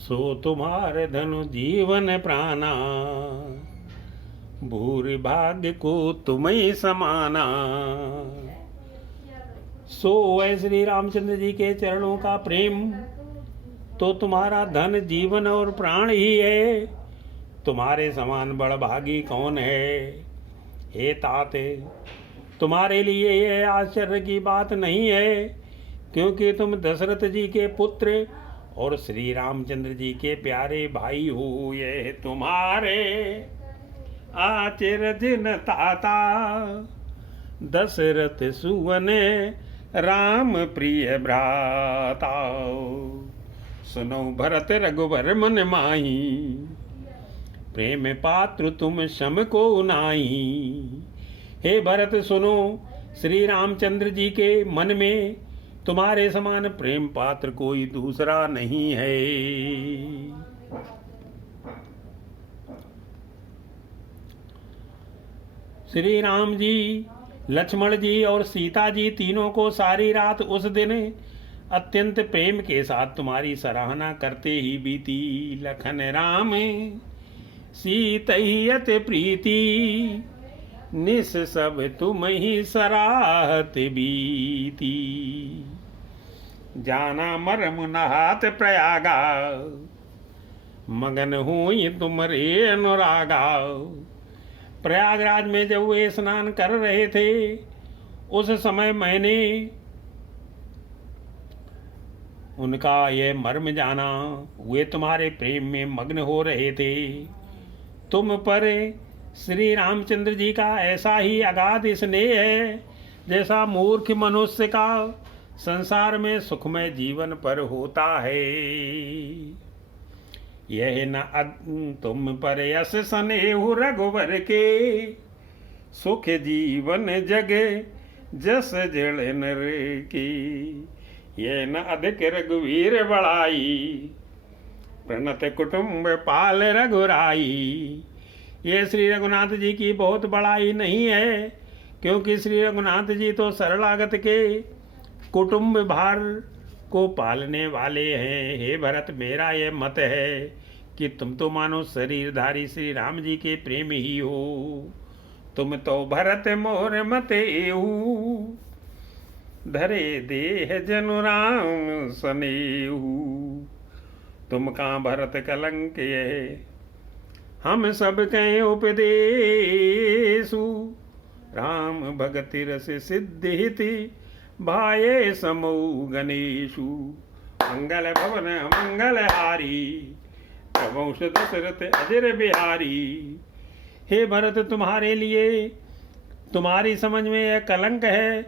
सो तुम्हारे धनु जीवन प्राणा, भूरि भाग्य को तुम्हें समाना। सो वह श्री रामचंद्र जी के चरणों का प्रेम तो तुम्हारा धन जीवन और प्राण ही है। तुम्हारे समान बड़भागी कौन है। हे ताते, तुम्हारे लिए यह आश्चर्य की बात नहीं है, क्योंकि तुम दशरथ जी के पुत्र और श्री रामचंद्र जी के प्यारे भाई हो। ये तुम्हारे आचरज न ताता, दशरथ सुवन राम प्रिय भ्राता। सुनो भरत रघुवर मन माही, प्रेम पात्र तुम शम को नाही। हे भरत सुनो, श्री रामचंद्र जी के मन में तुम्हारे समान प्रेम पात्र कोई दूसरा नहीं है। श्री राम जी, लक्ष्मण जी और सीता जी तीनों को सारी रात उस दिन अत्यंत प्रेम के साथ तुम्हारी सराहना करते ही बीती। लखन राम सीतयत प्रीति, निस सब तुम ही सराहत बीती। जाना मरम नहात प्रयागा, मगन हुई तुमरे अनुरागा। प्रयागराज में जब वे स्नान कर रहे थे, उस समय मैंने उनका ये मर्म जाना। वे तुम्हारे प्रेम में मग्न हो रहे थे। तुम पर श्री रामचंद्र जी का ऐसा ही अगाध स्नेह है, जैसा मूर्ख मनुष्य का संसार में सुखमय जीवन पर होता है। यह न तुम पर यश स्नेह रघुवर के, सुख जीवन जगे जस जड़ नर की। यह न अधिक रघुवीर बड़ाई, प्रणत कुटुंब पाल रघुराई। ये श्री रघुनाथ जी की बहुत बड़ाई नहीं है, क्योंकि श्री रघुनाथ जी तो सरलागत के कुटुंब भार को पालने वाले हैं। हे भरत, मेरा यह मत है कि तुम तो मानो शरीरधारी श्री राम जी के प्रेम ही हो। तुम तो भरत मोर मत एहू, धरे देह जनु राम सनेहू। तुम का भरत कलंक है, हम सब कहें उपदेशु। राम भगति रस सिद्धिति, भाये समौ गणेशु। मंगल भवन मंगल हारी, प्रभुष दशरथ अजर बिहारी। हे भरत, तुम्हारे लिए तुम्हारी समझ में यह कलंक है,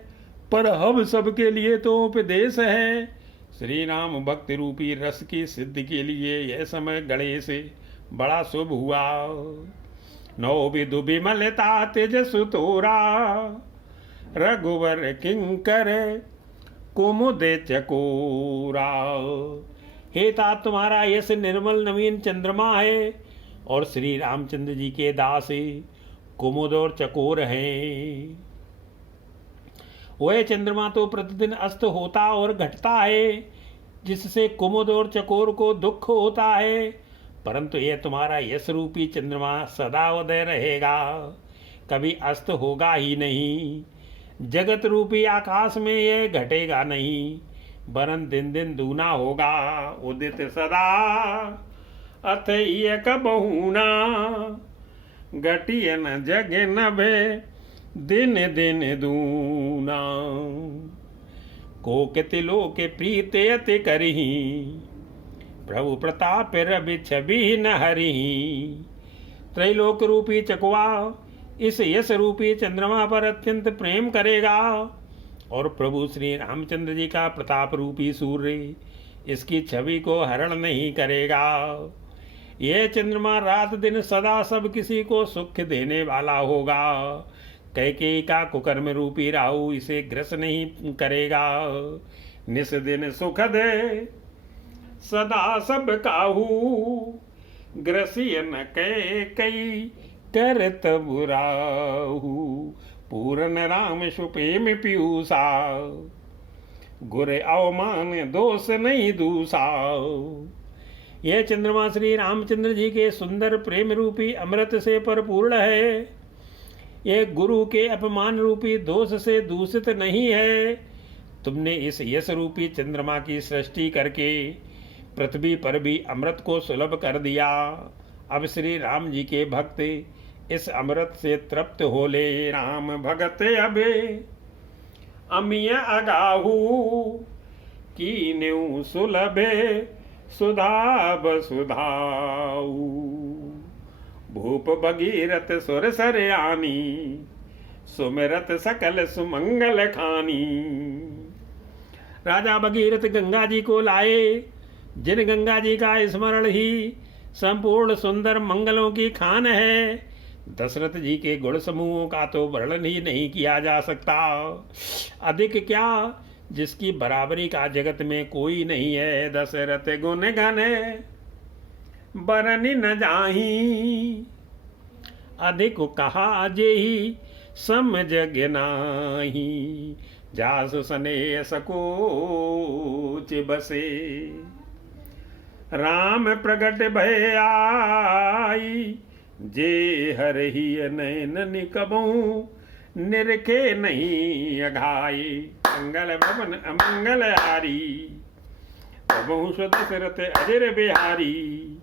पर हम सबके लिए तो उपदेश है। श्री राम भक्ति रूपी रस की सिद्धि के लिए यह समय गणेश बड़ा शुभ हुआ। नौ विदु विमलता तेजसु तोरा, रघुवर किंकर कुमुद चकोरा। हे तात, तुम्हारा यश निर्मल नवीन चंद्रमा है, और श्री रामचंद्र जी के दास कुमुद और चकोर हैं। वह चंद्रमा तो प्रतिदिन अस्त होता और घटता है, जिससे कुमुद और चकोर को दुख होता है, परंतु यह तुम्हारा यश रूपी चंद्रमा सदा उदय रहेगा, कभी अस्त होगा ही नहीं। जगत रूपी आकाश में यह घटेगा नहीं, वरन दिन दिन दूना होगा। उदित सदा अथ एक बहुना, घटिय न जग नभे दिन दिन दूना। कोकित लोक प्रीत अति करही, प्रभु प्रताप रवि छवि न हरिही। त्रैलोक रूपी चकवा इस यश रूपी चंद्रमा पर अत्यंत प्रेम करेगा, और प्रभु श्री रामचंद्र जी का प्रताप रूपी सूर्य इसकी छवि को हरण नहीं करेगा। यह चंद्रमा रात दिन सदा सब किसी को सुख देने वाला होगा। कैकेयी का कुकर्म रूपी राहु इसे ग्रस नहीं करेगा। निस दिन सुख दे सदा सब काहू, ग्रसिय न कैकेयी करत बुराहू। पूर्ण राम सुप्रेम पीयूषा, गुर अवमान दोष नहीं दूषा। यह चंद्रमा श्री रामचंद्र जी के सुंदर प्रेम रूपी अमृत से परिपूर्ण है। यह गुरु के अपमान रूपी दोष से दूषित नहीं है। तुमने इस यश रूपी चंद्रमा की सृष्टि करके पृथ्वी पर भी अमृत को सुलभ कर दिया। अब श्री राम जी के भक्त इस अमृत से तृप्त हो ले। राम भगत अबे अमिय अगाहू कीन्यु सुलभे सुधा बसुधाऊ। भूप भगीरथ सुर सरयानी सुमिरत सकल सुमंगल खानी। राजा भगीरथ गंगा जी को लाए, जिन गंगा जी का स्मरण ही संपूर्ण सुंदर मंगलों की खान है। दशरथ जी के गुण समूहों का तो वर्णन ही नहीं किया जा सकता। अधिक क्या, जिसकी बराबरी का जगत में कोई नहीं है। दशरथ गुण गने बरनि न जाही, अधिक कहा जेहि सम जग नाही। जासु सने सकोच बसे, राम प्रगट भय आई। जे हरहि नैन निकबहु निरखे नहीं अघाई। मंगल भवन अमंगल हारी, प्रभु दशरथ अजर बिहारी।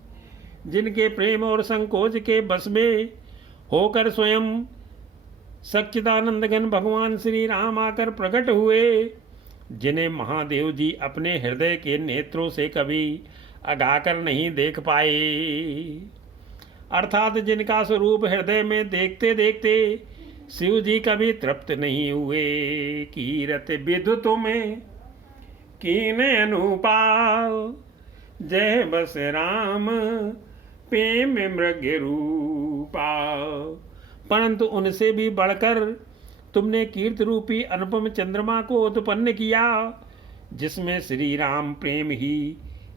जिनके प्रेम और संकोच के बस में होकर स्वयं सच्चिदानंदघन भगवान श्री राम आकर प्रकट हुए, जिन्हें महादेव जी अपने हृदय के नेत्रों से कभी अगाकर नहीं देख पाए, अर्थात जिनका स्वरूप हृदय में देखते देखते शिव जी कभी तृप्त नहीं हुए। कीरत विधु तुम्हें कीने अनुपाव, जय बस राम प्रेम मृग रूपा। परंतु उनसे भी बढ़कर तुमने कीर्ति रूपी अनुपम चंद्रमा को उत्पन्न किया, जिसमें श्री राम प्रेम ही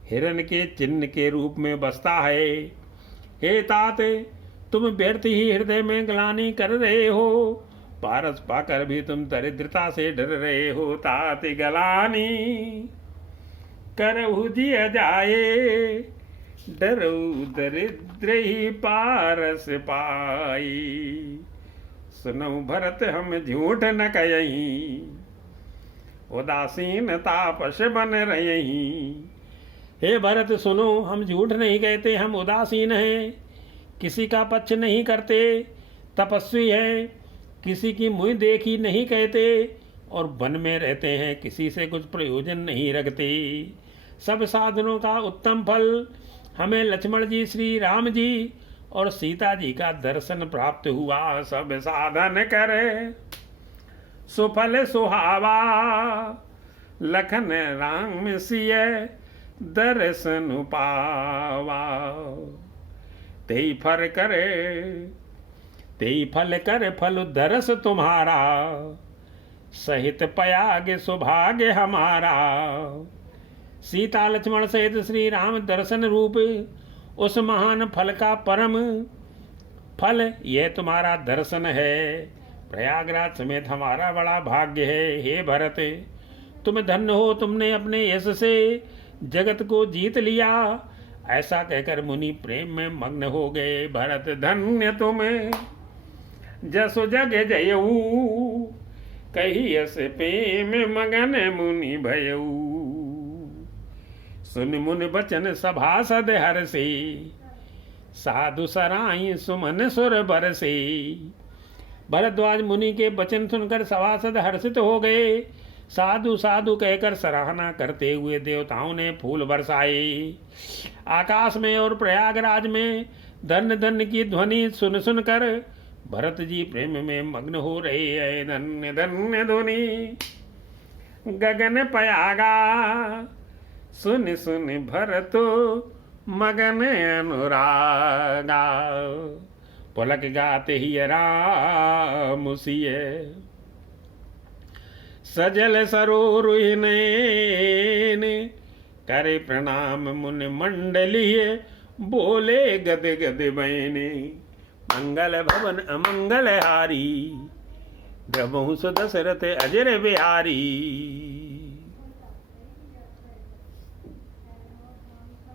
हिरण के चिन्ह के रूप में बसता है। हे तात, तुम व्यर्थ ही हृदय में ग्लानि कर रहे हो, पारस पाकर भी तुम दरिद्रता से डर रहे हो। तात गलानी करहु जिय जाए, डरऊ दरिद्र ही पारस पाई। सुनऊ भरत हम झूठ न कयही, उदासीन तापस बन रही। हे भरत सुनो, हम झूठ नहीं कहते, हम उदासीन हैं, किसी का पक्ष नहीं करते, तपस्वी हैं, किसी की मुँह देखी नहीं कहते, और वन में रहते हैं, किसी से कुछ प्रयोजन नहीं रखते। सब साधनों का उत्तम फल हमें लक्ष्मण जी, श्री राम जी और सीता जी का दर्शन प्राप्त हुआ। सब साधन करे सुफल सुहावा, लखन राम सिय दर्शन पावा। तेई फल कर फल दरस तुम्हारा, सहित पयाग सौभाग्य हमारा। सीता लक्ष्मण सहित श्री राम दर्शन रूप उस महान फल का परम फल यह तुम्हारा दर्शन है। प्रयागराज समेत हमारा बड़ा भाग्य है। हे भरत, तुम धन्य हो, तुमने अपने यश से जगत को जीत लिया। ऐसा कहकर मुनि प्रेम में मग्न हो गए। भरत धन्य तुम्हें जसो जग जयऊ, कही यस प्रेम मगन मुनि भयऊ। सुन मुन बचन सभासद हर्षे, साधु सराई सुमन सुर बरसे। भरद्वाज मुनि के वचन सुनकर सभासद हर्षित हो गए। साधु साधु कहकर सराहना करते हुए देवताओं ने फूल बरसाए। आकाश में और प्रयागराज में धन्य धन्य की ध्वनि सुन सुनकर भरत जी प्रेम में मग्न हो रहे हैं। धन्य धन्य ध्वनि गगन पयागा, सुन सुन भरतो मगन अनुरागा। पलक गाते ही राम सिय, सजल सरोरुहि नयन। करे प्रणाम मुनि मंडलीय, बोले गद गद बयने। मंगल भवन अमंगल हारी, प्रभु दशरथ अजर बिहारी।